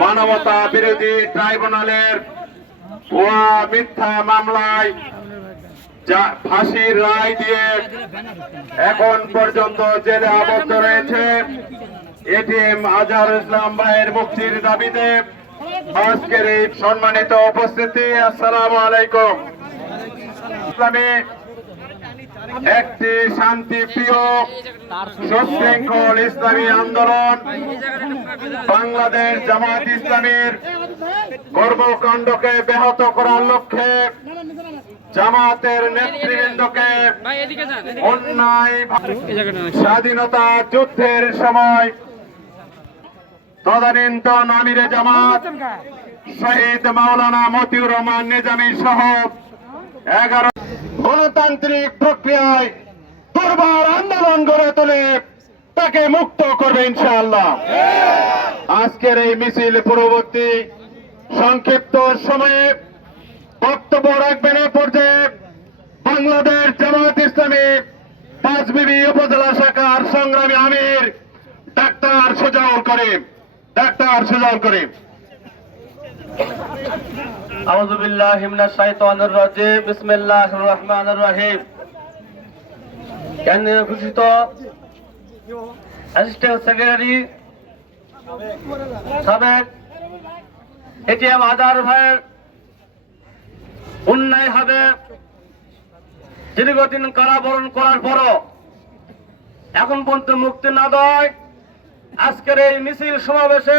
মানবতা বিরোধী ট্রাইব্যুনালের ভুয়া মিথ্যা মামলায় ফাঁসির রায় দিয়ে এখন পর্যন্ত জেলে আবদ্ধ রয়েছে এটিএম আজহারুল ইসলাম ভাইয়ের মুক্তির দাবিতে আজকের এই সম্মানিত উপস্থিতি। আসসালামু আলাইকুম। ইসলামী একটি শান্তিপ্রিয় সুশৃঙ্খল ইসলামী আন্দোলন বাংলাদেশ জামাত ইসলামীর কর্মকাণ্ডকে ব্যাহত করার লক্ষ্যে জামাতের নেতৃবৃন্দকে অন্যায় স্বাধীনতা যুদ্ধের সময় তদানীন্তন আমিরে জামাত শহীদ মাওলানা মতিউর রহমান নিজামী সহ 11 গণতান্ত্রিক প্রক্রিয়ায় দুর্বার আন্দোলন গড়ে তুলে তাকে মুক্ত করবে ইনশাআল্লাহ। আজকের এই মিছিল পরবর্তী সংক্ষিপ্ত সময়ে বক্তব্য রাখবেন এ পর্যায়ে বাংলাদেশ জামাত ইসলামী পাঁচবিবি উপজেলা শাখার সংগ্রামী আমির ডাক্তার সুজাউল করিম। আউযু বিল্লাহি মিনাশ শাইতানির রাজিম। বিসমিল্লাহির রহমানির রহিম। কেন্দ্রীয় ঘোষিত অ্যাসিস্ট্যান্ট সেক্রেটারি সাবেক এটিএম আজহার ভাইয়ের অন্যায় হবে দীর্ঘদিন কারাবরণ করার পরও এখন পর্যন্ত মুক্তি না দেয় আজকের এই মিছিল সমাবেশে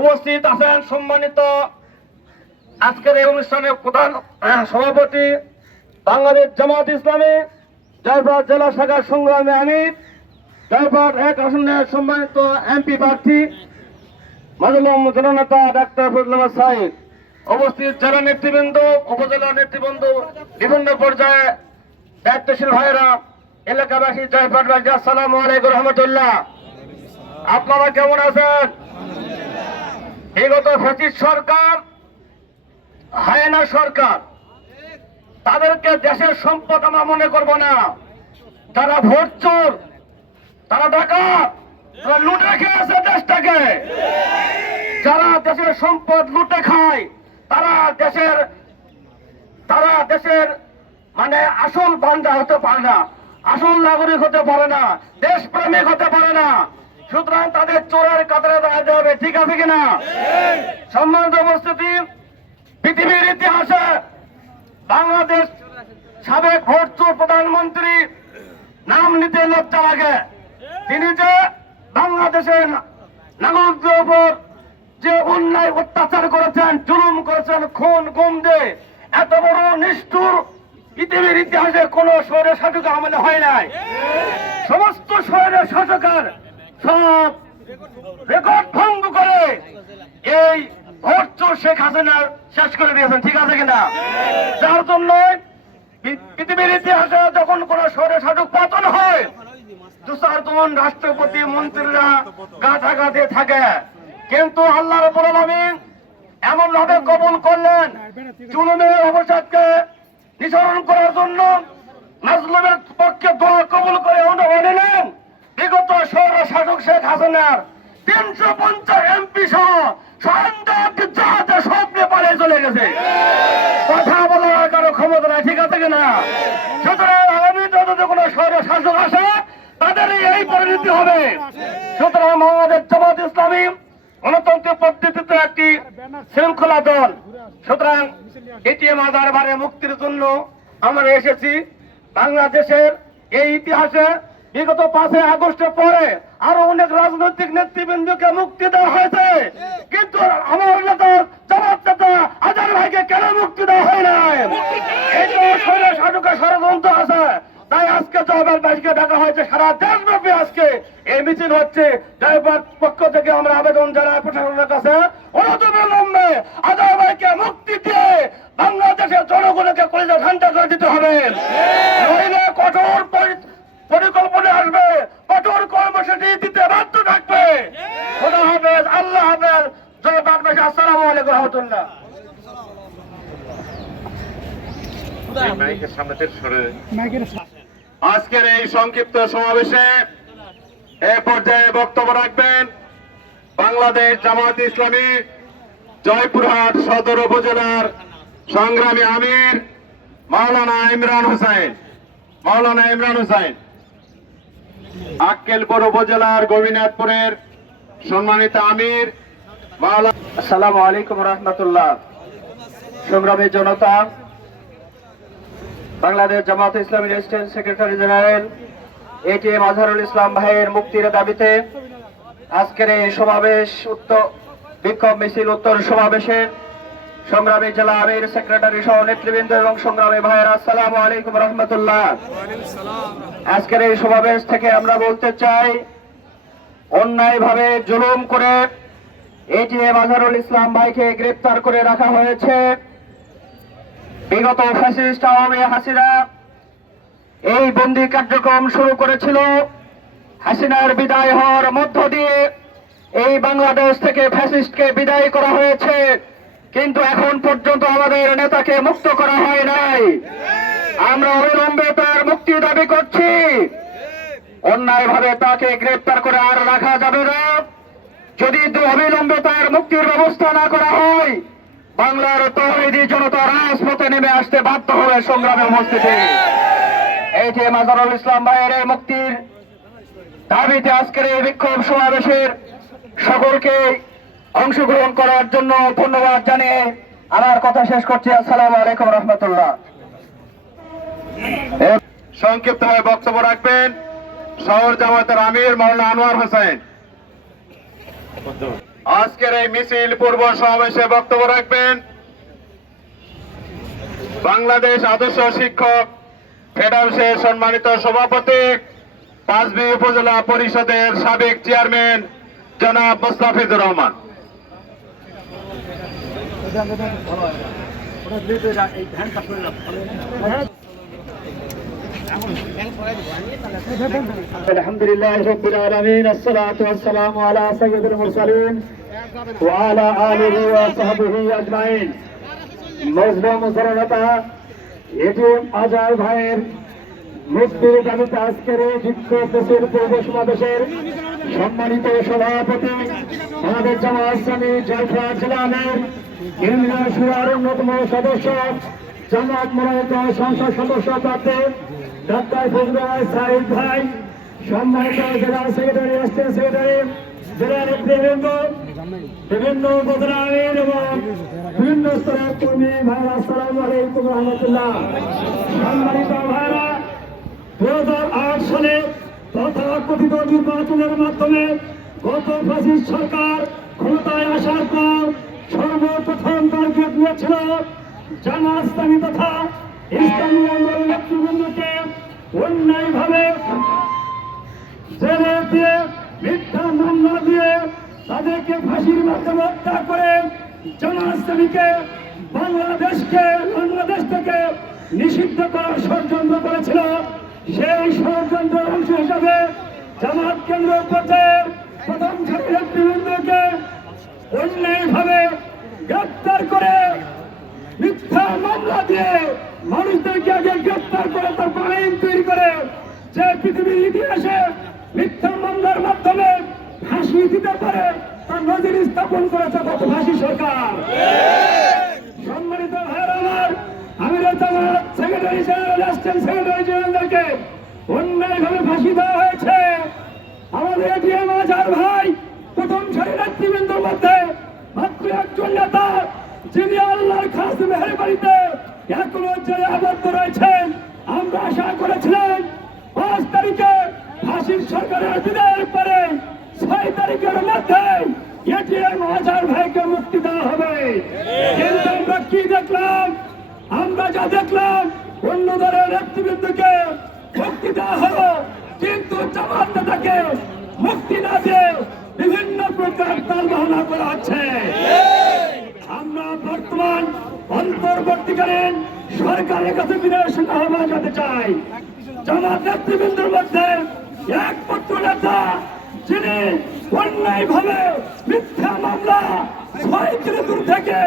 উপস্থিত আছেন সম্মানিত আজকের এই অনুষ্ঠানের প্রধান সভাপতি বাংলাদেশ জামাত ইসলামী জয়পুরহাট জেলা শাখার সংগ্রামী আমির, জয়পুরহাট 1 আসনের সম্মানিত এমপি প্রার্থী মাজলুম জননেতা ডাক্তার ফজলুল সাইদ, উপস্থিত জেলা নেতৃবৃন্দ, উপজেলা নেতৃবৃন্দ, বিভিন্ন পর্যায়ে দায়িত্বশীল ভাইয়েরা, এলাকাবাসী, জয়পুরহাটবাসী, আসসালামু আলাইকুম রহমতুল্লাহ। আপনারা কেমন আছেন? বিগত ফ্যাসিস্ট সরকার, হায়না সরকার, তাদেরকে দেশের সম্পদ আমরা মনে করব না। তারা ভোট চোর, তারা ডাকাত, তারা লুটে খেয়েছে দেশটাকে। যারা দেশের সম্পদ লুটে খায় তারা দেশের মানে আসল বান্দা হতে পারে না, আসল নাগরিক হতে পারে না, দেশপ্রেমিক হতে পারে না। সুতরাং তাদের চোরের কাতারে দাঁড়াতে হবে, ঠিক আছে কিনা? সম্মানিত উপস্থিতি, পৃথিবীর ইতিহাসে বাংলাদেশ সাবেক ভোট চোর প্রধানমন্ত্রী নাম নিতে লজ্জা লাগে। তিনি যে বাংলাদেশের নাগরিকদের উপর যে অন্যায় অত্যাচার করেছেন, জুলুম করেছেন, খুন গুম দিয়ে এত বড় নিষ্ঠুর পৃথিবীর ইতিহাসে কোন স্বৈর শাসক আমলে হয় নাই। সমস্ত স্বৈর শাসকের সব রেকর্ড ভঙ্গ করে এই ভোট চোর শেখ হাসিনা শেষ করে দিয়েছেন, ঠিক আছে কিনা? যার জন্য পৃথিবীর ইতিহাসে যখন কোন স্বৈর শাসক পতন হয়, 2-4 রাষ্ট্রপতি মন্ত্রীরা গাঁথা দিয়ে থাকে। কিন্তু আল্লাহ রাব্বুল আলামিন এমন ভাবে কবুল করলেন, জুলুমের অবসাদকে নিঃসরণ করার জন্য মাজলুমের পক্ষে দোয়া কবুল করে নিলেন। বিগত স্বৈর শাসক শেখ হাসিনার 350 এমপি সহ জাহাজে স্বপ্নে পালিয়ে চলে গেছে। কথা বলার কারো ক্ষমতা নাই, ঠিক আছে কিনা? সুতরাং আগামী যদি কোনো স্বৈর শাসক আসে তাদেরই এই পরিণতি হবে। সুতরাং বাংলাদেশ জামাত ইসলামী গণতন্ত্রের পদ্ধতিতে একটি শৃঙ্খলা দল। সুতরাং এটিএম আজারবারে মুক্তির জন্য আমরা এসেছি। বাংলাদেশের এই ইতিহাসে বিগত 5 আগস্টের পরে আরো অনেক রাজনৈতিক নেতৃবৃন্দকে মুক্তি দেওয়া হয়েছে, কিন্তু আমার নেতা জামাত নেতা আজার ভাইকে কেন মুক্তি দেওয়া হয় নাই? এই তো শৈল শাসকের ষড়যন্ত্র আছে। তাই আজকে জবাবের বাইশকে ডাকা হয়েছে, সারা দেশব্যাপী আজকে এই মিছিল হচ্ছে। জয়পার পক্ষ থেকে আমরা আবেদন জানাই প্রশাসনের কাছে, অনতিবিলম্বে আজার ভাইকে মুক্তি দিয়ে বাংলাদেশের জনগণকে কলিজা ঠান্ডা করে দিতে হবে। নইলে কঠোর পরিকল্পনা আসবে, কঠোর কর্মসূচি দিতে বাধ্য থাকবে। খোদা হাফেজ, আল্লাহ হাফেজ। জয়পার বাইশ, আসসালামু আলাইকুম রহমতুল্লাহ। আজকের এই সংক্ষিপ্ত সমাবেশে এ পর্যায়ে বক্তব্য রাখবেন বাংলাদেশ জামাত ইসলামী জয়পুরহাট সদর উপজেলার সংগ্রামী আমির মাওলানা ইমরান হোসেন। আক্কেলপুর উপজেলার গোবিনাথপুরের সম্মানিত আমির মাওলানা। আসসালামু আলাইকুম রহমতুল্লাহ। সংগ্রামী জনতা, বাংলাদেশ জামাত ইসলামীর state secretary general ATM Azharul Islam ভাইয়ের মুক্তির দাবিতে আজকের এই সমাবেশ বিক্ষোভ মিছিল উত্তর সমাবেশে সংগ্রামী জেলা আমির সেক্রেটারি সহ নেতৃবৃন্দ এবং সংগ্রামী ভাইয়েরা, আসসালামু আলাইকুম রহমতুল্লাহ। আজকের এই সমাবেশ থেকে আমরা বলতে চাই, অন্যায়ভাবে জুলুম করে এটিএম আজহারুল ইসলাম ভাইকে গ্রেপ্তার করে রাখা হয়েছে। বিগত ফ্যাসিস্ট আওয়ামী হাসিনা এই বন্দি কার্যক্রম শুরু করেছিল। হাসিনার বিদায় হওয়ার মধ্য দিয়ে এই বাংলাদেশ থেকে ফ্যাসিস্টকে বিদায় করা হয়েছে, কিন্তু এখন পর্যন্ত আমাদের নেতাকে মুক্ত করা হয় নাই। আমরা অবিলম্বে তার মুক্তি দাবি করছি। অন্যায়ভাবে তাকে গ্রেপ্তার করে আর রাখা যাবে না। যদি অবিলম্বে তার মুক্তির ব্যবস্থা না করা হয়, বাংলার তৌহিদি জনতা রাজপথে নেমে আসতে বাধ্য হবে। সংগ্রামে উপস্থিতি এটিএম আজহারুল ইসলাম ভাইয়ের এই মুক্তির দাবিতে আজকের এই বিক্ষোভ সমাবেশের সকলকে অংশগ্রহণ করার জন্য ধন্যবাদ জানিয়ে আমার কথা শেষ করছি। আসসালামু আলাইকুম রহমতুল্লাহ। সংক্ষিপ্তভাবে বক্তব্য রাখবেন শহর জামাতের আমির মাওলানা আনোয়ার হোসেন। আজকের এই মিছিল পূর্ব সমাবেশে বক্তব্য রাখবেন বাংলাদেশ আদর্শ শিক্ষক ফেডারেশনের সম্মানিত সভাপতি, পাঁচবি উপজেলা পরিষদের সাবেক চেয়ারম্যান জনাব মোস্তাফিজুর রহমান। আলহামদুলিল্লাহ রাব্বিল আলামিন, আসসালাতু ওয়াসসালামু আলা সাইয়্যিদিল মুরসালিন ওয়া আলা আলিহি ওয়া সাহবিহি আজমাইন। মজলুম জনতা, এটিএম আজহার ভাইয়ের মুক্তির দাবিতে আজকের এই বিক্ষোভ মিছিল পূর্ব সমাবেশের সম্মানিত সভাপতি, আমাদের জামাত ইসলামী জয়পুরহাট জেলা আমির, কেন্দ্রীয় শুরার অন্যতম সদস্য, জামাত মনোনীত সংসদ সদস্য প্রার্থী ডাক্তার ফজলুল সাইদ ভাই, সম্মানিত জেলা সেক্রেটারি, স্টেট সেক্রেটারি, জেলা নেতৃবৃন্দ, বিভিন্ন উপজেলা আমির এবং বিভিন্ন স্তরের কর্মী ভাইরা, আসসালামু আলাইকুম রহমতুল্লাহ। সম্মানিত ভাইরা, 2008 সালে তথাকথিত নির্বাচনের মাধ্যমে গত ফ্যাসিস্ট সরকার ক্ষমতায় আসার পর সর্বপ্রথম টার্গেট নিয়েছিল জামাত ইসলামী তথা ইসলামী আন্দোলন নেতৃবৃন্দকে অন্যায়ভাবে জেলে দিয়ে, মিথ্যা মামলা দিয়ে তাদেরকে ফাঁসির মাধ্যমে হত্যা করে জামাত ইসলামীকে বাংলাদেশ থেকে নিষিদ্ধ করার ষড়যন্ত্র করেছিল। সেই ষড়যন্ত্রের অংশ হিসাবে জামাত কেন্দ্র পর্যায়ের প্রথম সারির নেতৃবৃন্দকে অন্যায়ভাবে গ্রেপ্তার করে, মিথ্যা মামলা দিয়ে মানুষদেরকে আগে গ্রেপ্তার করে তারপর আইন তৈরি করে, যে পৃথিবীর ইতিহাসে মিথ্যা মামলার মাধ্যমে ফাঁসি দিতে পারে তার নজির স্থাপন করেছে গত ফাঁসি সরকার। সম্মানিত ভাইয়েরা আমার, আমির জামাত সেক্রেটারি জেনারেল, অ্যাসিস্ট্যান্ট সেক্রেটারি জেনারেলকে অন্যায়ভাবে ফাঁসি দেওয়া হয়েছে। আমাদের এটিএম আজহার ভাই প্রথম সারি নেতৃবৃন্দের মধ্যে মাত্র একজন নেতা, যিনি আল্লাহর খাস মেহেরবানিতে এখনো জেলে আবদ্ধ রয়েছেন। আমরা আশা করেছিলাম 5 তারিখে ফাঁসির সরকারের বিদায়ের পরে 6 তারিখের মধ্যে এটিএম আজহার ভাইকে মুক্তি দেওয়া হবে। কিন্তু আমরা কি দেখলাম? আমরা যা দেখলাম, অন্য দলের নেতৃবৃন্দকে মুক্তি দেওয়া হলো, কিন্তু জামাত নেতাকে মুক্তি না দিয়ে বিভিন্ন প্রকার তালবাহানা করা হচ্ছে। আমরা বর্তমান অন্তর্বর্তীকালীন সরকারের কাছে বিনয়ের সঙ্গে আহ্বান জানাতে চাই, জামাত নেতৃবৃন্দের মধ্যে একমাত্র নেতা যিনি অন্যায়ভাবে মিথ্যা মামলা 6 কিলোমিটার থেকে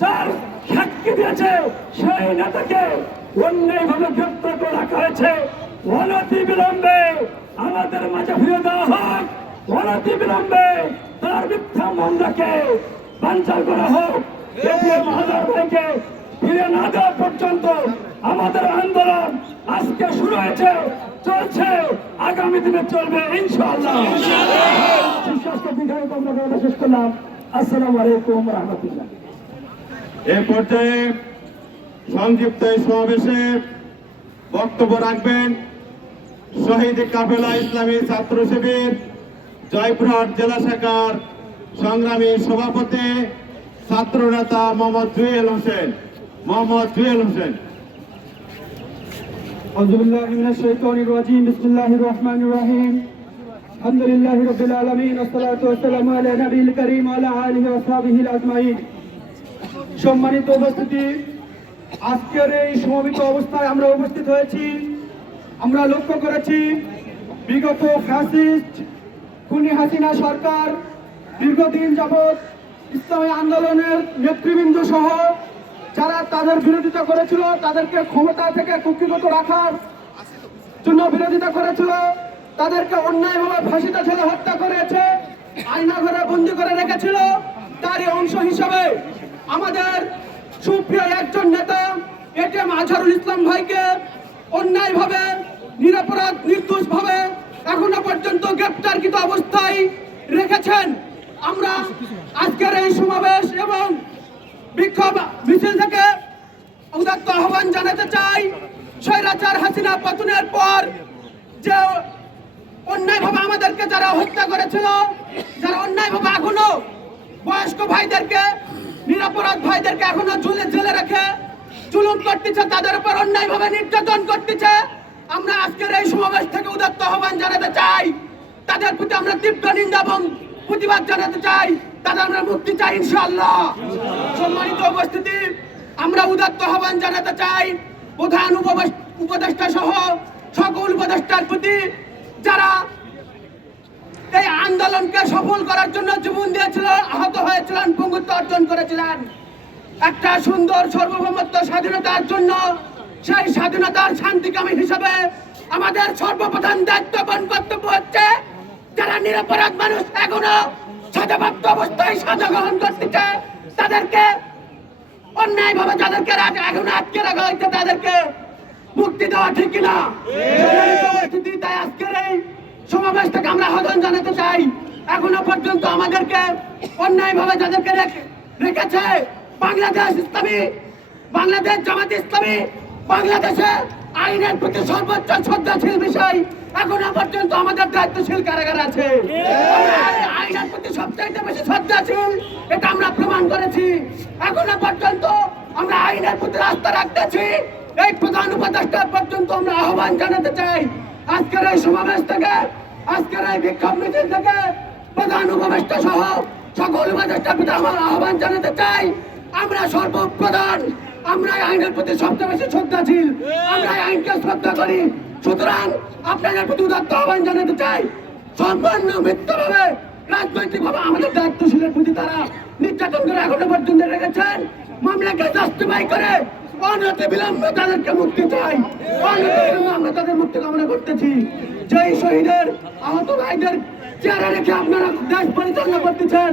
যার সাক্ষী দিয়েছে, সেই নেতাকে অন্যায়ভাবে গ্রেপ্তার করে রাখা হয়েছে। অনতি বিলম্বে আমাদের মাঝে ফিরে দেওয়া হোক, অনতি বিলম্বে তার মিথ্যা মামলাকে বানচাল করা হোক। এটিএম আজহার ভাইকে ফিরে না দেওয়া পর্যন্ত আমাদের আন্দোলন আজকে শুরু হয়েছে, চলছে, আগামী দিনে চলবে ইনশাআল্লাহ। আমরা শেষ করলাম। আসসালামু আলাইকুম রহমতুল্লাহ। এ পর্যায়ে সংক্ষিপ্ত এই সমাবেশে বক্তব্য রাখবেন শহীদ কাফেলা ইসলামী ছাত্র শিবির জয়পুরহাট জেলা শাখার সংগ্রামী সভাপতি ছাত্র নেতা মোহাম্মদ জুয়েল হোসেন। أعوذ بالله من الشيطان الرجيم بسم الله الرحمن الرحيم الحمد لله رب العالمين والصلاة والسلام على نبي الكريم وعلى آله وصحبه أجمعين। সম্মানিত উপস্থিতি, আজকের এই সমবেত অবস্থায় আমরা উপস্থিত হয়েছি। আমরা লক্ষ্য করেছি বিগত ফ্যাসিস্ট খুনি হাসিনা সরকার দীর্ঘদিন যাবৎ ইসলামী আন্দোলনের নেতৃবৃন্দ সহ যারা তাদের বিরোধিতা করেছিল, তাদেরকে ক্ষমতা থেকে কুক্ষিগত রাখার জন্য বিরোধিতা করেছিল, তাদেরকে অন্যায়ভাবে ফাঁসিতে ঝুলে হত্যা করেছে, আয়নাঘরে বন্দী করে রেখেছিল। তারই অংশ হিসাবে আমাদের সুপ্রিয় একজন নেতা এটিএম আজহারুল ইসলাম ভাইকে অন্যায়ভাবে নিরপরাধ নির্দোষভাবে এখনো পর্যন্ত গ্রেপ্তারকৃত অবস্থায় রেখেছেন। আমরা আজকের এই সমাবেশ এবং বিক্ষোভ মিছিল থেকে উদাত্ত আহ্বান জানাতে চাই, স্বৈরাচার হাসিনা পতনের পর যে অন্যায়ভাবে আমাদেরকে যারা হত্যা করেছিল, যারা অন্যায়ভাবে এখনো বয়স্ক ভাইদেরকে, নিরপরাধ ভাইদেরকে এখনো জেলে রেখে জুলুম করতেছে, তাদের উপর অন্যায়ভাবে নির্যাতন করতেছে, আমরা আজকের এই সমাবেশ থেকে উদাত্ত আহ্বান জানাতে চাই। তাদের প্রতি আমরা তীব্র নিন্দা এবং প্রতিবাদ জানাতে চাই। তাদের আমরা মুক্তি চাই ইনশাআল্লাহ। সম্মানিত উপস্থিতি, আমরা উদাত্ত আহ্বান জানাতে চাই প্রধান উপদেষ্টা সহ সকল উপদেষ্টার প্রতি, যারা এই আন্দোলনকে সফল করার জন্য জীবন দিয়েছিলেন, আহত হয়েছিলেন, পঙ্গুত্ব অর্জন করেছিলেন একটা সুন্দর সার্বভৌমত্ব স্বাধীনতার জন্য। সেই স্বাধীনতার শান্তিকামী হিসাবে আমাদের সর্বপ্রধান দায়িত্ববান কর্তব্য হচ্ছে যারা নিরপরাধ মানুষ এখনো সাজাপ্রাপ্ত অবস্থায় সাজা গ্রহণ করতেছে, তাদেরকে অন্যায়ভাবে যাদেরকে এখনো আটকে রাখা হয়েছে, তাদেরকে মুক্তি দেওয়া ঠিক কিনা? তাই আজকের এই সমাবেশ থেকে আমরা আহ্বান জানাতে চাই, এখনো পর্যন্ত আমাদেরকে অন্যায়ভাবে যাদেরকে রেখেছে বাংলাদেশ ইসলামী, বাংলাদেশ জামাত ইসলামী, বাংলাদেশে আইনের প্রতি সর্বোচ্চ শ্রদ্ধাশীল বিষয়, এখনো পর্যন্ত আমাদের দায়িত্বশীল কারাগার আছে। আইনের প্রতি সবচাইতে বেশি শ্রদ্ধাশীল, এটা আমরা প্রমাণ করেছি। এখনো পর্যন্ত আমরা আইনের প্রতি আস্থা রাখতেছি। এই প্রধান উপদেষ্টা পর্যন্ত আমরা আহ্বান জানাতে চাই, আজকের এই সমাবেশ থেকে, আজকের এই বিক্ষোভ মিছিল থেকে প্রধান উপদেষ্টা সহ সকল উপদেষ্টার প্রতি আমার আহ্বান জানাতে চাই, আমরা সর্বপ্রধান, আমরা আইনের প্রতি সবচেয়ে বেশি শ্রদ্ধাশীল, আমরা আইনকে শ্রদ্ধা করি। সুতরাং আপনাদের প্রতি উদাত্ত আহ্বান জানাতে চাই, সম্পূর্ণ মিথ্যাভাবে রাজনৈতিকভাবে আমাদের দায়িত্বশীলের প্রতি তারা নির্যাতন করে এখনো পর্যন্ত রেখেছেন। মামলাকে জাস্টিফাই করে অনতি বিলম্বে তাদেরকে মুক্তি চাই, অনতি বিলম্বে আমরা তাদের মুক্তি কামনা করতেছি। যেই শহীদের আহত ভাইদের চেহারা রেখে আপনারা দেশ পরিচালনা করতেছেন,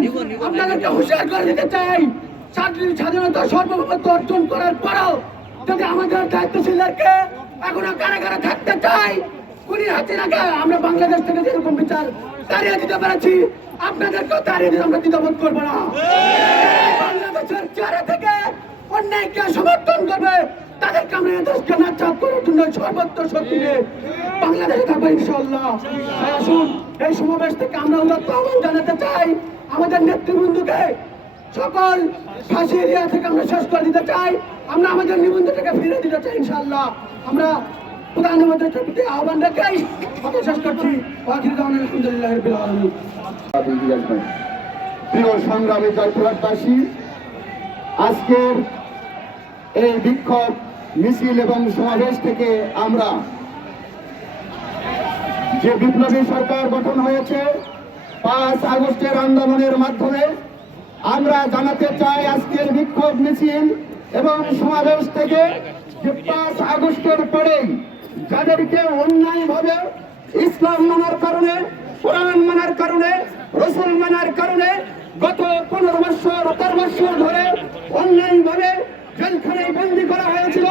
আপনাদেরকে হুঁশিয়ার করে দিতে চাই, স্বাধীনতা সার্বভৌমত্ব অর্জন করার পরও যদি আমাদের দায়িত্বশীলদেরকে এখনো কারাগারে থাকতে চাই, খুনি হাসিনাকে আমরা বাংলাদেশ থেকে যেরকম বিচার তাড়িয়ে দিতে পেরেছি, আপনাদেরকেও তাড়িয়ে দিতে আমরা দ্বিধাবোধ করবো না। বাংলাদেশের চেহারা থেকে অন্যায়কে সমর্থন করবে, তাদেরকে আমরা দেশকে নাচাত করার জন্য সর্বোচ্চ শক্তি নিয়ে বাংলাদেশে থাকবো ইনশাআল্লাহ। আসুন এই সমাবেশ থেকে আমরা উদাত্ত আহ্বান জানাতে চাই আমাদের নেতৃবৃন্দকে, সকল ফাঁসি এরিয়া থেকে আমরা শেষ করে দিতে চাই, আমরা আমাদের নিবন্ধটাকে ফিরে দিতে চাই ইনশাআল্লাহ। আমরা প্রধানমন্ত্রীর প্রতি আহ্বান রেখেই কথা শেষ করছি। আলহামদুলিল্লাহ রাব্বিল আলামিন। প্রিয় সংগ্রামী জয়পুরহাটবাসী, আজকের এই বিক্ষোভ মিছিল এবং সমাবেশ থেকে আমরা যে বিপ্লবী সরকার গঠন হয়েছে 5 আগস্টের আন্দোলনের মাধ্যমে, আমরা জানাতে চাই আজকের বিক্ষোভ মিছিল এবং সমাবেশ থেকে যে 5 আগস্টের পরেই যাদেরকে অন্যায়ভাবে ইসলাম মানার কারণে, কোরআন মানার কারণে, রসুল মানার কারণে গত 15 বছর 18 বছর ধরে অন্যায়ভাবে জেলখানায় বন্দী করা হয়েছিল,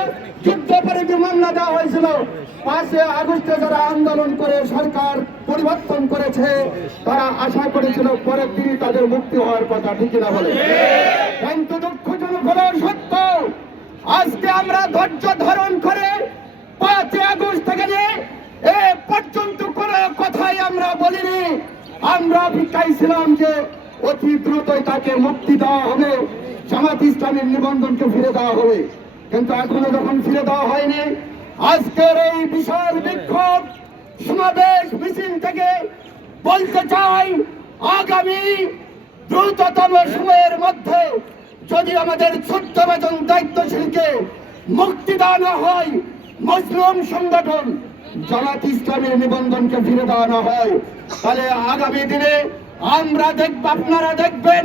যুদ্ধাপরাধী মামলা দেওয়া হয়েছিল, 5 আগস্টে যারা আন্দোলন করে সরকার পরিবর্তন করেছে তারা আশা করেছিল পরের দিনই তাদের মুক্তি হওয়ার কথা, ঠিক না বলে? কিন্তু দুঃখজনক হলেও সত্য, আজকে আমরা ধৈর্য ধারণ করে 5 আগস্ট থেকে নিয়ে এ পর্যন্ত কোনো কথাই আমরা বলিনি। আমরা অপেক্ষায় ছিলাম যে অতি দ্রুতই তাকে মুক্তি দেওয়া হবে, জামাত ইসলামের নিবন্ধনকে ফিরে দেওয়া হবে, কিন্তু এখনো যখন ফিরে দেওয়া হয়নি, আজকের এই বিশাল বিক্ষোভ সমাবেশ মিছিল থেকে বলতে চাই আগামী দ্রুততম সময়ের মধ্যে যদি আমাদের শ্রদ্ধাভাজন দায়িত্বশীলকে মুক্তি দেওয়া না হয়, মুসলিম সংগঠন জামাত ইসলামের নিবন্ধনকে ফিরে দেওয়া না হয়, তাহলে আগামী দিনে আমরা দেখব, আপনারা দেখবেন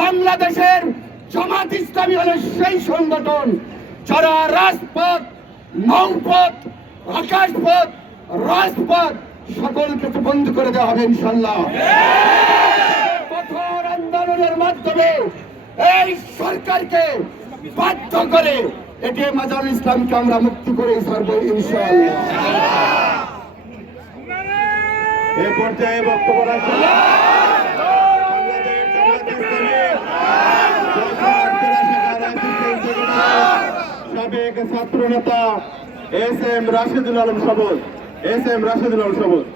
বাংলাদেশের জামাত ইসলামী হলো সেই সংগঠন যারা রাজপথ, নৌপথ, আকাশপথ, রাজপথ সকল কিছু বন্ধ করে দেওয়া হবে ইনশাল্লাহ। কঠোর আন্দোলনের মাধ্যমে এই সরকারকে বাধ্য করে এটি মাজারুল ইসলামকে আমরা মুক্তি করে ছাড়বো ইনশাআল্লাহ। এই পর্যায়ে বক্তব্য রাখছেন সাবেক ছাত্র নেতা এস.এম. রাশেদুল আলম সবুজ। এস.এম. রাশেদুল আলম সবুজ।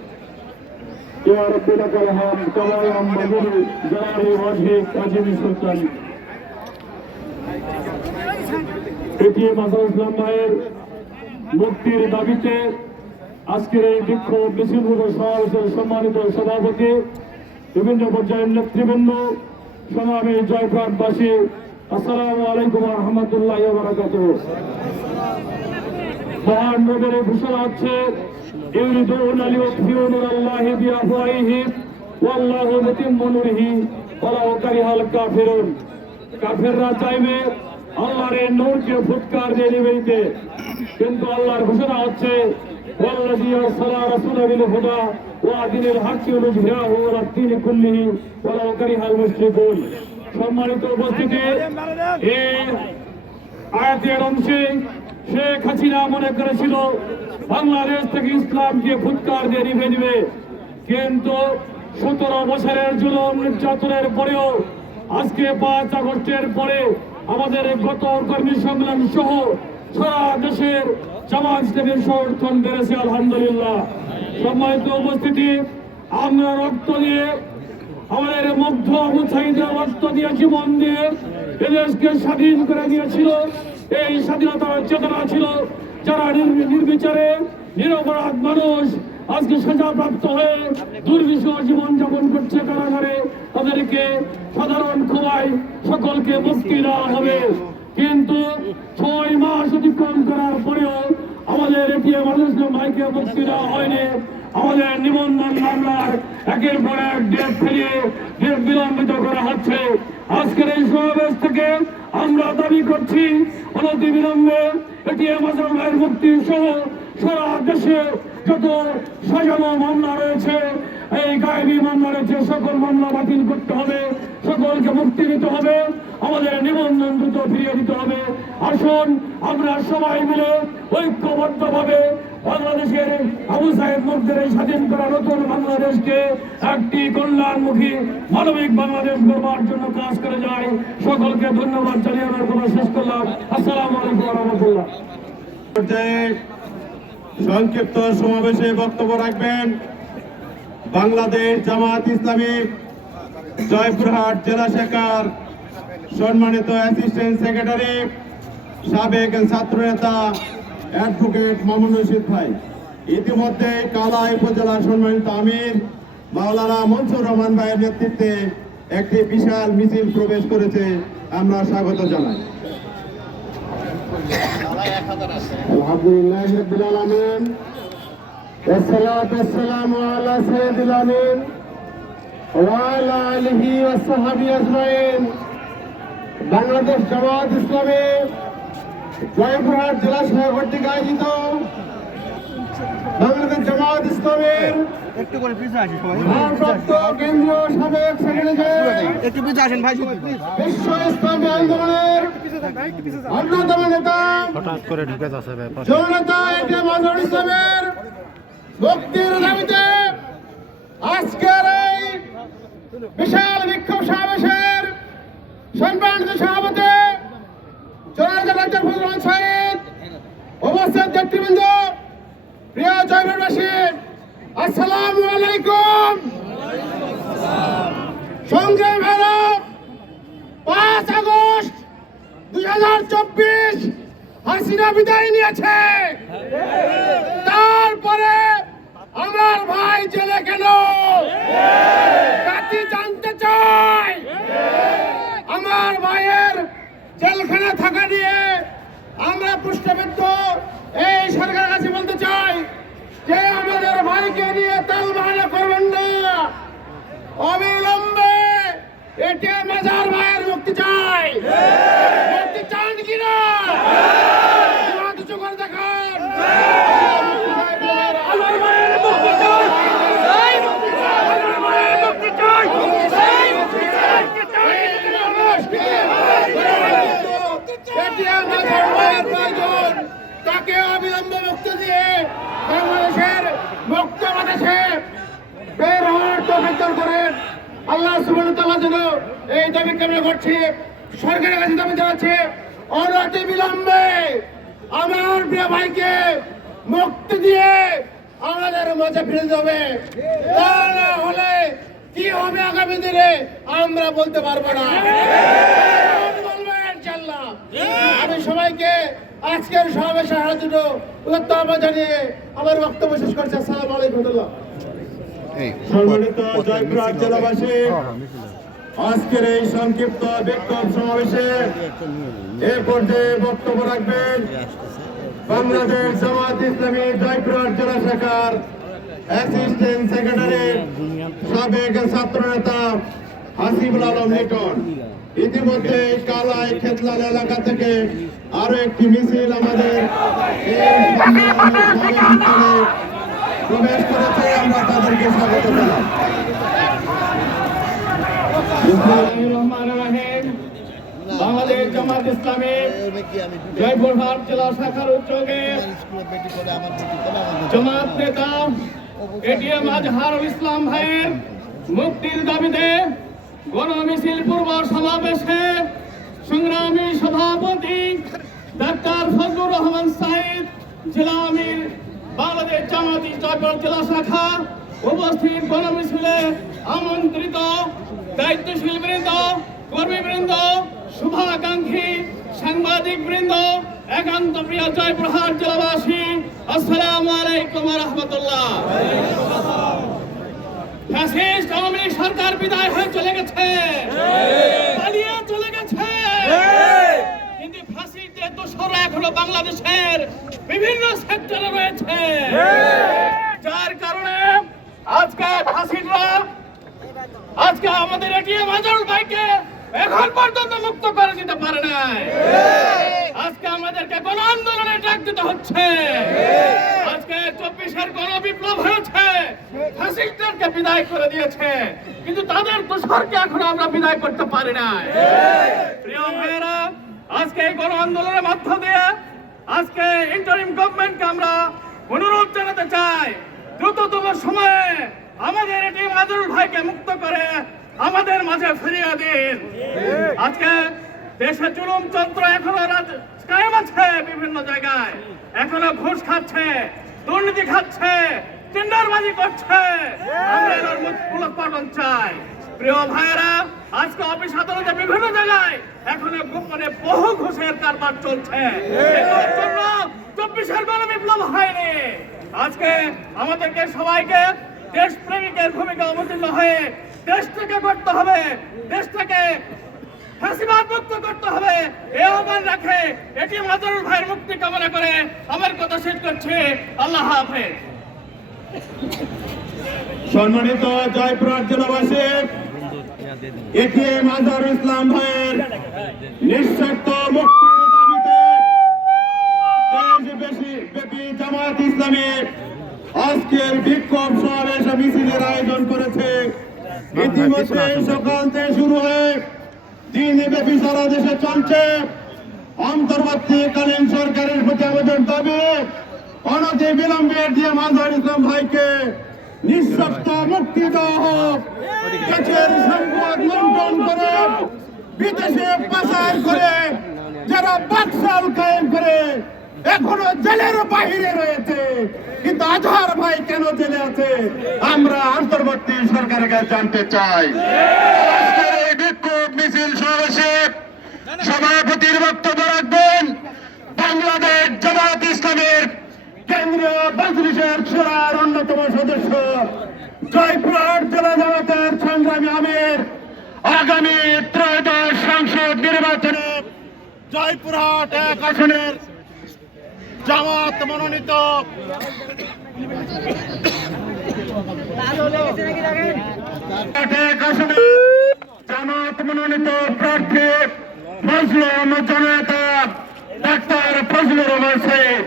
ইসলাম ভাইয়ের মুক্তির দাবিতে আজকের এই বিক্ষোভ মিছিল সমাবেশের সম্মানিত সভাপতি, বিভিন্ন পর্যায়ের নেতৃবৃন্দ, সংগ্রামী জয়পুরহাটবাসী, আসসালামু আলাইকুম ওয়া রাহমাতুল্লাহি ওয়া বারাকাতুহু। মহান রবের ঘোষণা হচ্ছে ইউরিদুনা লিউতফিউ নূরাল্লাহি বিআফওয়াহিহিম ওয়াল্লাহু মুতিম্মু নূরিহি ওয়ালাউ কারিহাল কাফিরুন। কাফেররা চাইবে আল্লাহর এই নূরকে ফুৎকার দিয়ে নিভে দিতে, কিন্তু আল্লাহর ঘোষণা হচ্ছে ওয়াল্লাযী আরসালা রাসূলাহু বিল হুদা ওয়া দীনিল হাক্কি লিইয়ুযহিরাহু আলা দ্বীনি কুল্লিহি ওয়ালাউ কারিহাল মুশরিকুন। সম্মানিত উপস্থিতি, এই আয়াতের অংশে শেখ হাসিনা মনে করেছিল বাংলাদেশ থেকে ইসলামকে ফুৎকার দিয়ে নিভে দিবে, কিন্তু 17 বছরের জুলুম নির্যাতনের পরেও আজকে 5 আগস্টের পরে আমাদের গত কর্মী সম্মেলন সহ সারা দেশের জামাত ইসলামের সমর্থন বেড়েছে আলহামদুলিল্লাহ। সম্মানিত উপস্থিতি, আমরা রক্ত দিয়ে, আমাদের মুগ্ধ আবু সাঈদের রক্ত দিয়ে, জীবন দিয়ে এদেশকে স্বাধীন করে দিয়েছিল। এই স্বাধীনতার চেতনা ছিল যারা নির্বিচারে নিরপরাধ মানুষ আজকে সাজাপ্রাপ্ত হয়ে দুর্বিষহ জীবন যাপন করছে কারাগারে, তাদেরকে সাধারণ ক্ষমায় সকলকে মুক্তি দেওয়া হবে। কিন্তু 6 মাস অতিক্রম করার পরেও আমাদের এটিএম ভাইকে মুক্তি দেওয়া হয়নি। আমাদের নিবন্ধন মামলার একের পর এক ডেট ফেলিয়ে ডেট বিলম্বিত করা হচ্ছে। আজকের এই সমাবেশ থেকে আমরা দাবি করছি অনতিবিলম্বে এটিএম ভাইয়ের মুক্তি সহ সারা দেশে যত সাজানো মামলা রয়েছে, এই গায়েবী মামলা রয়েছে, সকল মামলা বাতিল করতে হবে, সকলকে মুক্তি দিতে হবে, আমাদের নিবন্ধন দ্রুত ফিরিয়ে দিতে হবে। আসুন আমরা সবাই মিলে ঐক্যবদ্ধভাবে বাংলাদেশের আবু সাইদ মুগ্ধের এই স্বাধীন করা নতুন বাংলাদেশকে একটি কল্যাণমুখী মানবিক বাংলাদেশ গড়বার জন্য কাজ করে যায়। সকলকে ধন্যবাদ জানিয়ে আমার কথা শেষ করলাম। আসসালামু আলাইকুম ওয়া রাহমাতুল্লাহ। পর্যায়ে সংক্ষিপ্ত সমাবেশে বক্তব্য রাখবেন বাংলাদেশ জামাত ইসলামী জয়পুরহাট জেলা শাখার সম্মানিত অ্যাসিস্ট্যান্ট সেক্রেটারি সাবেক ছাত্রনেতা অ্যাডভোকেট মামুন রশিদ ভাই। ইতিমধ্যে কালাই উপজেলার সম্মানিত আমির মাওলানা মনসুর রহমান ভাইয়ের নেতৃত্বে একটি বিশাল মিছিল প্রবেশ করেছে, আমরা স্বাগত জানাই। আলহামদুলিল্লাহ রাব্বিল আলামিন ওয়াসসালাতু ওয়াসসালামু আলা সাইয়্যিদিল আমিন ওয়া আলা আলিহি ওয়া সাহবিহি আজমাইন। বাংলাদেশ জামাত ইসলামী জয়পুরহাট জেলা শাখা কর্তৃক আয়োজিত বাংলাদেশ জামাত ইসলামের ভারপ্রাপ্ত কেন্দ্রীয় সাবেক সেক্রেটারি বিশ্ব ইসলামী আন্দোলনের অন্যতম নেতা জননেতা এটিএম আজহারুল ইসলামের মুক্তির দাবিতে আজকের এই বিশাল বিক্ষোভ সমাবেশের সম্মানিত সভাপতি জননেতা ডক্টর ফজলুর রহমান সাহেব, উপস্থিত নেতৃবৃন্দ, প্রিয় জয়পুরবাসী, আসসালামু আলাইকুম। সংগ্রামী ভাইরা, 5 আগস্ট 2024 হাসিনা বিদায় নিয়েছে। তারপরে আমার ভাই জেলে কেন কাটি জানতে চাই। আমার ভাইয়ের জেলখানা থাকা নিয়ে আমরা পুষ্টবিদ্ধ এই সরকারের কাছে বলতে চাই যে আমাদের ভাইকে নিয়ে তালবাহানা করবেন না। অবিলম্বে এটিএম আজহার ভাইয়ের মুক্তি চাই। মুক্তি চান কিনা কিছু করে দেখান। তাকে অবিলম্বে মুক্তি দিয়ে বাংলাদেশের মুক্ত বাতাসে বের হওয়ার তৌফিক দান করেন। আল্লাহ সুবহানাহু ওয়া তাআলা যেন এই দাবি কামনা করছি, সরকারের কাছে দাবি জানাচ্ছি অনতি বিলম্বে আমার প্রিয় ভাইকে মুক্তি দিয়ে আমাদের মাঝে ফিরে যাবে। তা না হলে কি হবে আগামী দিনে আমরা বলতে পারবো না। ইনশাআল্লাহ আমি সবাইকে আজকের সমাবেশে হাজির উদ্যম জানিয়ে আমার বক্তব্য শেষ করছি। আসসালামু আলাইকুম। সম্মানিত জয়পুরহাট জেলাবাসী, আজকের এই সংক্ষিপ্ত বিক্ষোভ সমাবেশে এ পর্যায়ে বক্তব্য রাখবেন বাংলাদেশ জামাত ইসলামী জয়পুরহাট জেলা শাখার অ্যাসিস্ট্যান্ট সেক্রেটারি সাবেক ছাত্রনেতা হাসিবুল আলম লিটন। ইতিমধ্যে কালাই খেতলাল এলাকা থেকে আরো একটি মিছিল আমাদের প্রবেশ করেছে, আমরা তাদেরকে স্বাগত জানাই। বাংলাদেশ জামাত ইসলামী জয়পুরহাট জেলা শাখার উদ্যোগে জামাত নেতা এটিএম আজহারুল ইসলাম ভাইয়ের মুক্তির দাবিতে গণমিছিল পূর্ব সমাবেশে সংগ্রামী সভাপতি ডাক্তার ফজলুর রহমান সাইদ, জেলা আমির বাংলাদেশ জামাত জয়পুরহাট জেলা শাখা, উপস্থিত গণমিছিলে আমন্ত্রিত দায়িত্বশীল বৃন্দ, কর্মীবৃন্দ, শুভাকাঙ্ক্ষী সাংবাদিক বৃন্দ, একান্ত প্রিয় জয়পুরহাট জেলাবাসী, আসসালামু আলাইকুম ওয়া রাহমাতুল্লাহ। ফ্যাসিস্ট আওয়ামী লীগ সরকার বিদায় হয়ে চলে গেছে, পালিয়ে চলে গেছে, কিন্তু ফাঁসিতে দোষরা এখনো বাংলাদেশের বিভিন্ন সেক্টরে রয়েছে, যার কারণে আজকে ফাঁসিরা আজকে আমাদের এটিএম আজহারুল ভাইকে এখন পর্যন্ত মুক্ত করে দিতে পারে নাই। আজকে আমাদেরকে গণ আন্দোলনে ডাক দিতে হচ্ছে। আজকে 24-এর গণবিপ্লব হয়েছে, ফ্যাসিস্টদেরকে বিদায় করে দিয়েছে, কিন্তু তাদের দোষরকে এখনো আমরা বিদায় করতে পারি না। প্রিয় ভাইয়েরা, আজকে এই গণ আন্দোলনের মধ্য দিয়ে আজকে ইন্টারিম গভর্নমেন্টকে আমরা অনুরোধ জানাতে চাই দ্রুততম সময়ে আমাদের এটি মাজরুল ভাইকে মুক্ত করে আমাদের মাঝে ফিরিয়ে দিন। আজকে দেশে জুলুম চন্ত্র এখনো কায়েম আছে, বিভিন্ন জায়গায় এখনো ঘুষ খাচ্ছে, দুর্নীতি খাচ্ছে, টেন্ডারবাজি করছে। আমরা এর মূলোৎপাটন চাই। প্রিয় ভাইয়েরা, আজকে অফিস আদালতে বিভিন্ন জায়গায় এখনো গোপনে বহু ঘুষের কারবার চলছে। এগুলোর জন্য 24-এর গণবিপ্লব হয়নি। আজকে আমাদেরকে সবাইকে দেশপ্রেমিকের ভূমিকা অবতীর্ণ হয়ে দেশটাকে করতে হবে, দেশটাকে ফাঁসিবাদ মুক্ত করতে হবে। এই আহ্বান রাখে এটি মাজরুল ভাইয়ের মুক্তি কামনা করে আমার কথা শেষ করছি। আল্লাহ হাফেজ। সম্মানিত জয়পুরহাট জেলাবাসী, এটিএম আজহারুল ইসলাম ভাইয়ের নিঃশর্ত মুক্তির দাবিতে দেশব্যাপী জামাত ইসলামী আজকের বিক্ষোভ সমাবেশ মিছিলের আয়োজন করেছে। ইতিমধ্যে সকাল থেকে শুরু হয়ে দিনব্যাপী সারা দেশে চলছে। অন্তর্বর্তীকালীন সরকারের প্রতি আমাদের দাবি, অনতি বিলম্বে এটিএম আজহারুল ইসলাম ভাইকে নিঃশর্ত মুক্তি দেওয়া হোক। দেশের সম্পদ লুণ্ঠন করে, বিদেশে পাচার করে, যারা বাকশাল কায়েম করে এখনো জেলের বাহিরে রয়েছে, কিন্তু আজহার ভাই কেন জেলে আছে আমরা অন্তর্বর্তী সরকারের কাছে জানতে চাই। আজকের এই বিক্ষোভ মিছিল সমাবেশে সভাপতির বক্তব্য রাখবেন বাংলাদেশ জামাত ইসলামের কেন্দ্রীয় মজলিসের শূরার অন্যতম সদস্য, জয়পুরহাট জেলা জামাতের সংগ্রামী আমির, আগামী ত্রয়োদশ সংসদ নির্বাচনে জয়পুরহাট 1 আসনের জামাত মনোনীত প্রার্থী মজলুম জনতা ডাক্তার ফজলুর রহমান সাহেব।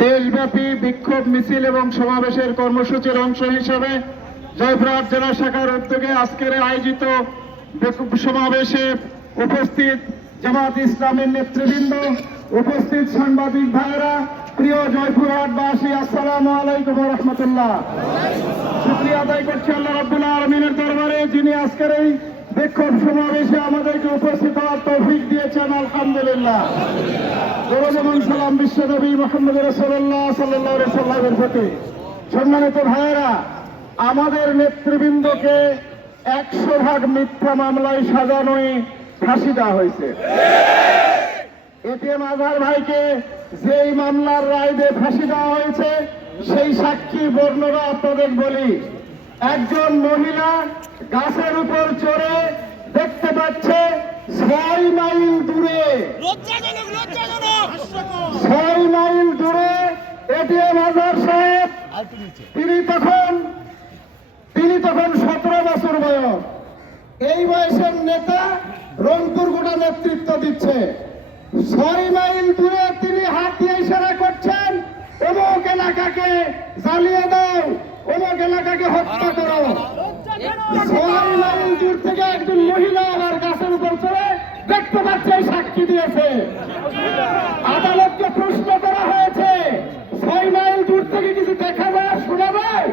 দেশব্যাপী বিক্ষোভ মিছিল এবং সমাবেশের কর্মসূচির অংশ হিসেবে জয়পুরহাট জেলা শাখার উদ্যোগে আজকের আয়োজিত সমাবেশে উপস্থিত জামাত ইসলামের নেতৃবৃন্দ, উপস্থিত সাংবাদিক ভাইয়েরা, প্রিয় জয়পুরহাটবাসী, আসসালামু আলাইকুম ওয়া রাহমাতুল্লাহ। শুকরিয়া আদায় করছি আল্লাহ রাব্বুল আলামিনের দরবারে, যিনি আজকের এই বিক্ষোভ সমাবেশে আমাদেরকে উপস্থিত হওয়ার তৌফিক দিয়েছেন। আলহামদুলিল্লাহ। দরুদ সালাম বিশ্বনবী মুহাম্মদ রাসূলুল্লাহ সাল্লাল্লাহু আলাইহি ওয়াসাল্লামের প্রতি। সম্মানিত ভাইয়েরা, আমাদের নেতৃবৃন্দকে 100% মিথ্যা মামলায় সাজানোয় ফাঁসি দেওয়া হয়েছে। এটিএম আজহার ভাইকে যেই মামলার রায় দিয়ে ফাঁসি দেওয়া হয়েছে, সেই সাক্ষী বর্ণনা আপনাদের বলি। একজন মহিলা গাছের উপর চড়ে দেখতে পাচ্ছে 6 মাইল দূরে, 6 মাইল দূরে এটিএম আজহার সাহেব, তিনি তখন 17 বছর বয়স। এই বয়সের নেতা রংপুর গোটা নেতৃত্ব দিচ্ছে। 6 মাইল দূরে তিনি হাত দিয়ে ইশারা করছেন, অমুক এলাকাকে জ্বালিয়ে দাও, অমুক এলাকাকে হত্যা করো। 6 মাইল দূর থেকে একজন মহিলা আবার গাছের উপর চড়ে দেখতে পাচ্ছে, সাক্ষী দিয়েছে। আদালতকে প্রশ্ন করা হয়েছে, 6 মাইল দূর থেকে কিছু দেখা যায়, শোনা যায়?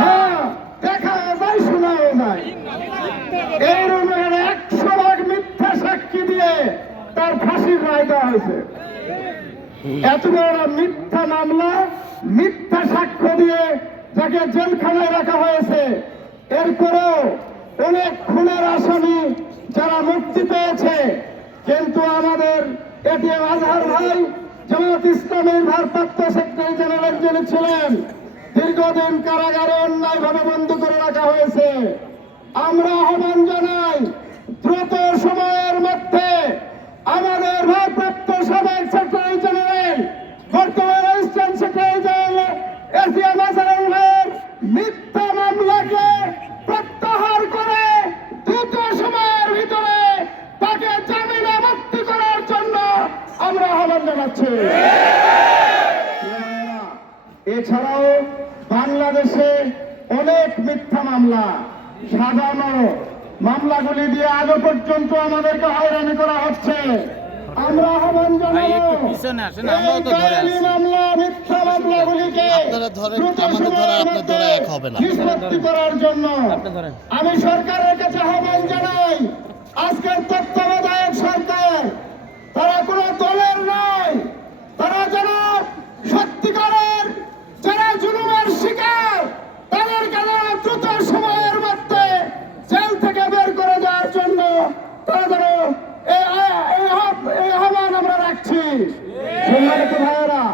হ্যাঁ, দেখা যায়, শোনাও যায়। এইরকম 100% মিথ্যা সাক্ষী দিয়ে তার ফাঁসির রায় দেওয়া হয়েছে। এত বড় মিথ্যা মামলা, মিথ্যা সাক্ষ্য দিয়ে যাকে জেলখানায় রাখা হয়েছে। এরপরেও অনেক খুনের আসামি যারা মুক্তি পেয়েছে, কিন্তু আমাদের এটিএম আজহার ভাই জামাত ইসলামের ভারপ্রাপ্ত সেক্রেটারি জেনারেল যিনি ছিলেন, দীর্ঘদিন কারাগারে অন্যায়ভাবে বন্দী করে রাখা হয়েছে। আমরা আহ্বান জানাই, দ্রুত সময়ের মধ্যে আমাদের ভারপ্রাপ্ত সাবেক সেক্রেটারি জেনারেল, বর্তমান assistant secretary general ATM Azharul ভাইয়ের মিথ্যা মামলাকে প্রত্যাহার করে দ্রুত সময়ের ভিতরে তাকে জামিনে মুক্তি করার জন্য আমরা আহ্বান জানাচ্ছি। এছাড়াও বাংলাদেশে অনেক মিথ্যা মামলা, সাজানো মামলাগুলি দিয়ে আজও পর্যন্ত আমাদেরকে হয়রানি করা হচ্ছে। আমরা আহ্বান জানাবো এই গায়েবী মামলা, মিথ্যা মামলাগুলিকে দ্রুত সময়ের মধ্যে নিষ্পত্তি করার জন্য আমি সরকারের কাছে আহ্বান জানাই, আজকের তত্ত্বাবধায়ক সরকার তারা কোনো দলের নয়, তারা যেন সত্যিকারের যারা জুলুমের শিকার তাদেরকে যেন দ্রুত সময়ের মধ্যে জেল থেকে বের করে দেওয়ার জন্য তারা যেন এই আহ্বান আমরা রাখছি। সম্মানিত ভাইয়েরা,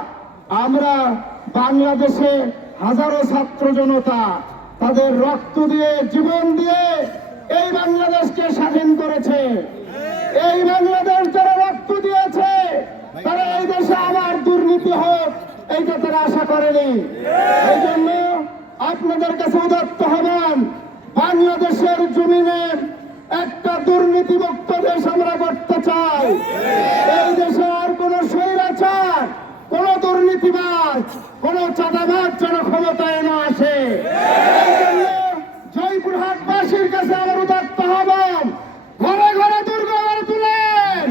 আমরা বাংলাদেশে হাজারো ছাত্র জনতা তাদের রক্ত দিয়ে জীবন দিয়ে এই বাংলাদেশকে স্বাধীন করেছে। এই বাংলাদেশ যারা রক্ত দিয়েছে তারা এই দেশে আবার দুর্নীতি হোক এইটা তারা আশা করেনি। এই জন্য আপনাদের কাছে উদাত্ত হবেন, বাংলাদেশের জমিনে একটা দুর্নীতিমুক্ত দেশ আমরা করতে চাই। এই দেশে আর কোন স্বৈরাচার, কোন দুর্নীতিবাজ, কোন চাঁদাবাজ যেন ক্ষমতায় না আসে। এই জন্য জয়পুরহাটবাসীর কাছে আমার উদাত্ত হবেন, ঘরে ঘরে দুর্গ গড়ে তুলেন।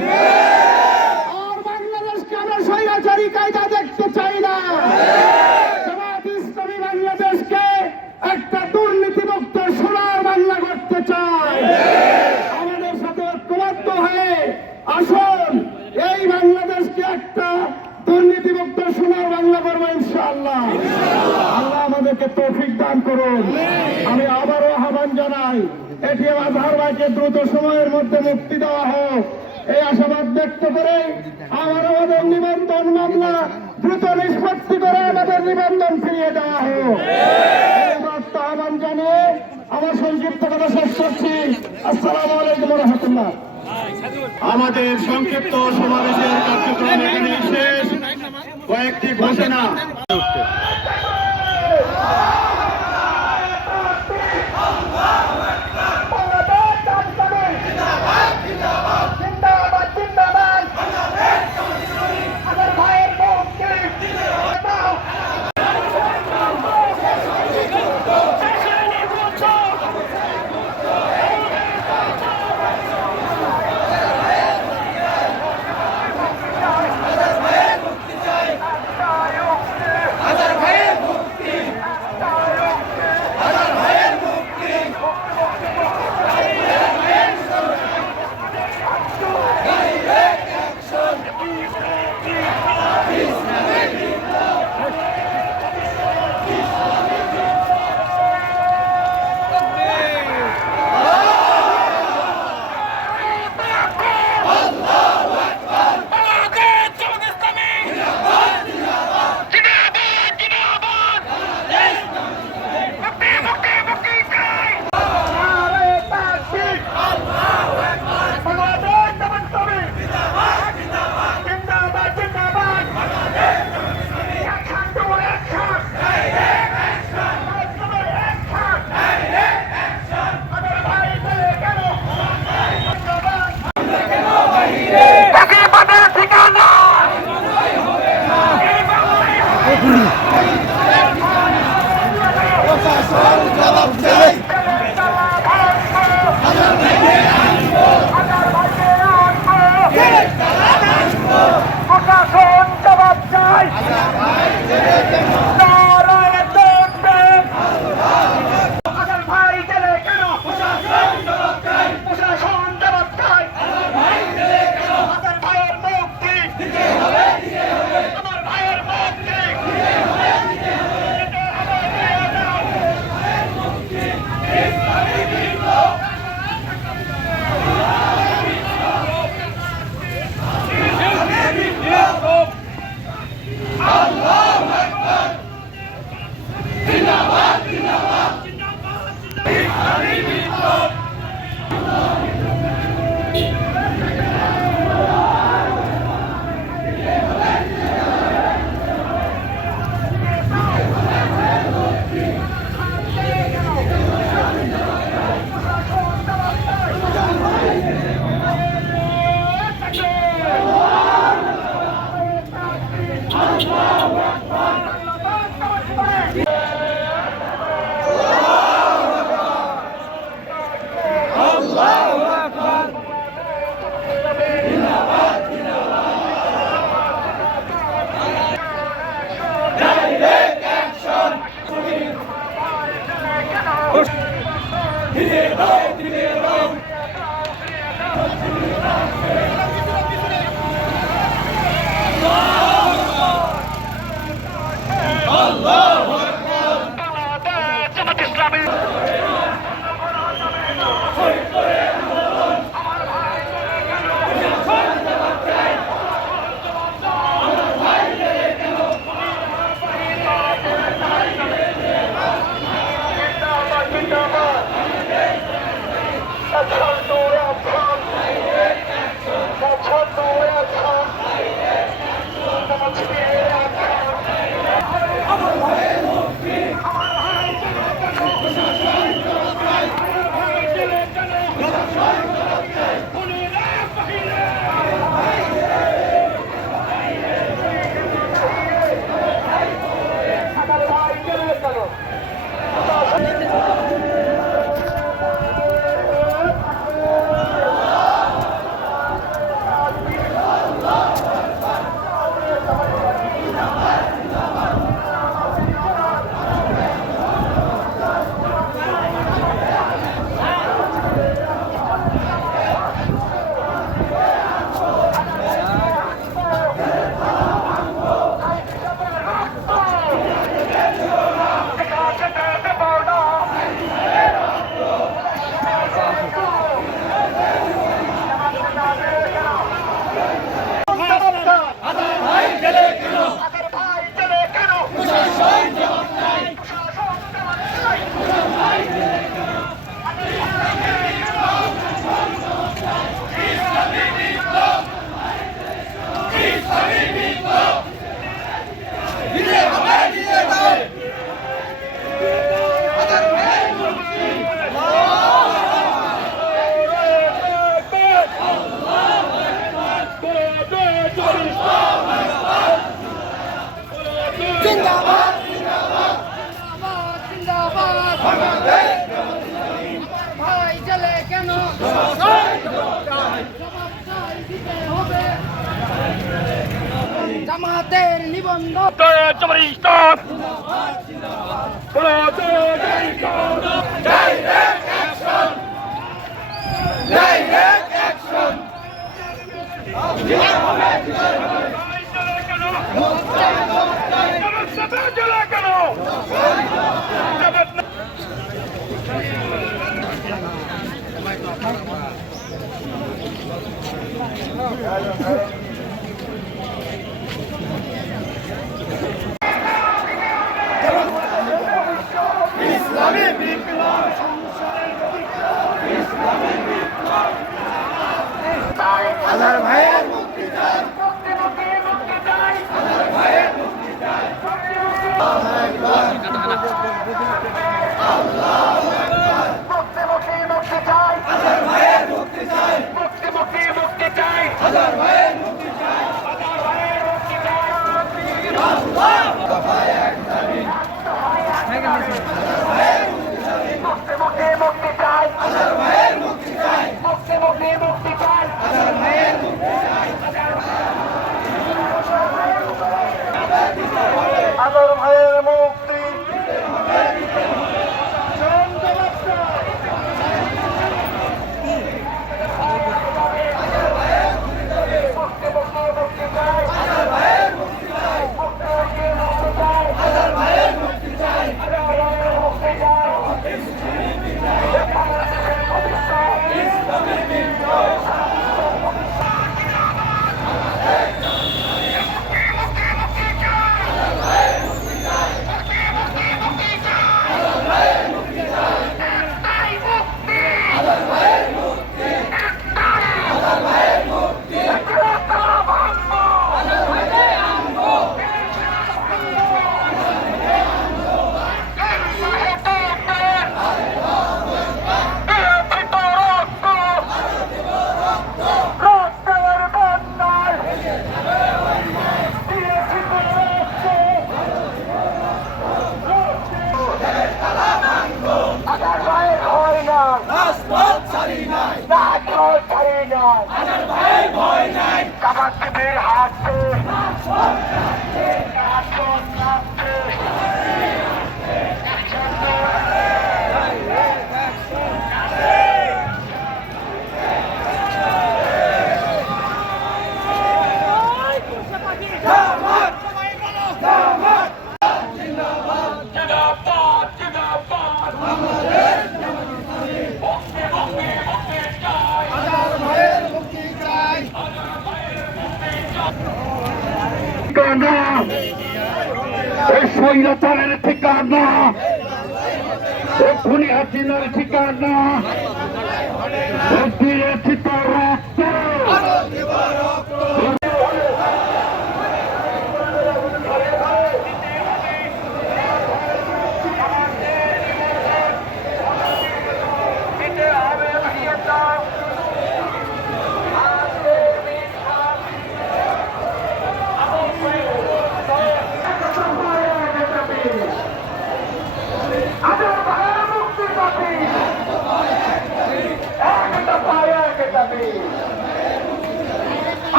আর বাংলাদেশকে আমরা স্বৈরাচারী কায়দা দেখতে চাই না। জামাত ইসলামী বাংলাদেশকে একটা দুর্নীতিমুক্ত সোনার বাংলা করতে চায়। আমাদের সাথে ঐক্যবদ্ধ হয়ে আসুন এই বাংলাদেশকে একটা দুর্নীতিমুক্ত সোনার বাংলা করবো ইনশাআল্লাহ। আল্লাহ আমাদেরকে তৌফিক দান করুন। আমি আবারও আহ্বান জানাই, এটিএম আজহার ভাইকে দ্রুত সময়ের মধ্যে মুক্তি দেওয়া হোক এই আশাবাদ ব্যক্ত করে আমার আমাদের নিবন্ধন মামলা দ্রুত নিষ্পত্তি করে আমাদের নিবন্ধন ফিরিয়ে দেওয়া হোক আহ্বান জানিয়ে আমার সংক্ষিপ্ত কথা শেষ করছি। আসসালামু আলাইকুম ওয়া রাহমাতুল্লাহ। আমাদের সংক্ষিপ্ত সমাবেশের কার্যক্রম এখানে শেষ। কয়েকটি ঘোষণা। ভাই জেলে কেন জামাতের নিবন্ধন ইসলামী বিপ্লব স্বৈরাচারের ঠিকানা, খুনি হাসিনার ঠিকানা, দিয়েছি তো রক্ত।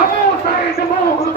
আবু সাইদ মুগ্ধ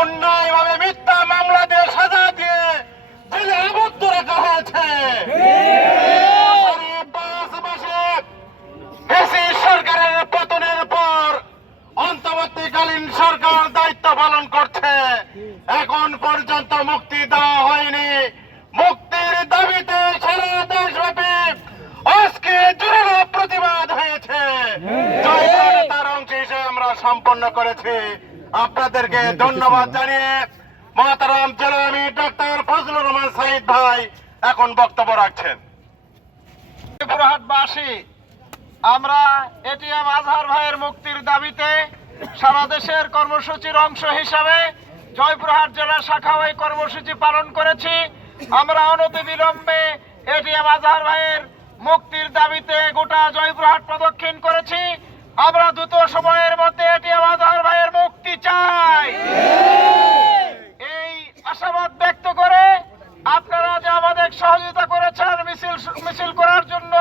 অন্যায়ভাবে মিথ্যা মামলা দিয়ে সাজা দিয়ে জেলে আবদ্ধ রাখা হয়েছে। 5 মাসে ফ্যাসিস্ট সরকারের পতনের পর অন্তর্বর্তীকালীন সরকার দায়িত্ব পালন করছে, এখন পর্যন্ত মুক্তি দেওয়া হয়নি। মুক্তির দাবিতে সারা দেশব্যাপী আজকে জোরালো প্রতিবাদ হয়েছে। তার অংশ হিসেবে আমরা সম্পন্ন করেছি। আপনাদেরকে ধন্যবাদ জানিয়ে মহতারাম জেলা আমির ডক্টর ফজলুর রহমান সাইদ ভাই এখন বক্তব্য রাখছেন। জয়পুরহাটবাসী আমরা এটিএম আজহার ভাইয়ের মুক্তির দাবিতে সারা দেশের কর্মসূচির অংশ হিসাবে জয়পুরহাট জেলা শাখাও এই কর্মসূচি পালন করেছি। আমরা অনতিবিলম্বে এটিএম আজহার ভাইয়ের মুক্তির দাবিতে গোটা জয়পুরহাট প্রদক্ষিণ করেছি। আমরা দ্রুত সময়ের মধ্যে এটিএম আজহার ভাইয়ের মুক্তি চাই, এই আশাবাদ ব্যক্ত করে আপনারা যে আমাদের সহযোগিতা করেছেন মিছিল করার জন্য,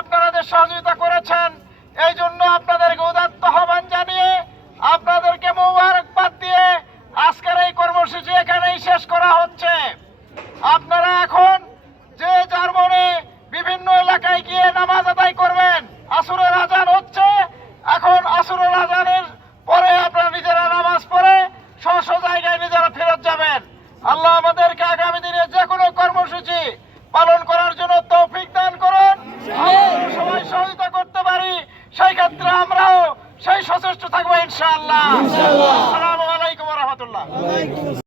আপনারা যে সহযোগিতা করেছেন এই জন্য আপনাদেরকে উদাত্ত আহ্বান জানিয়ে আপনাদেরকে মোবারকবাদ দিয়ে আজকের এই কর্মসূচি এখানেই শেষ করা হচ্ছে। আপনারা এখন যে যার মনে বিভিন্ন এলাকায় গিয়ে নামাজ আদায় করবেন। আসরের আজান হচ্ছে, এখন আসরের আজানের পরে আপনারা নিজেরা নামাজ পড়ে স্ব জায়গায় নিজেরা ফেরত যাবেন। আল্লাহ আমাদেরকে আগামী দিনে যে কোনো কর্মসূচি পালন করার জন্য তৌফিক দান করুন। আমরা সবাই সহযোগিতা করতে পারি, সেই ক্ষেত্রে আমরাও সেই সচেষ্ট থাকবো ইনশাআল্লাহ।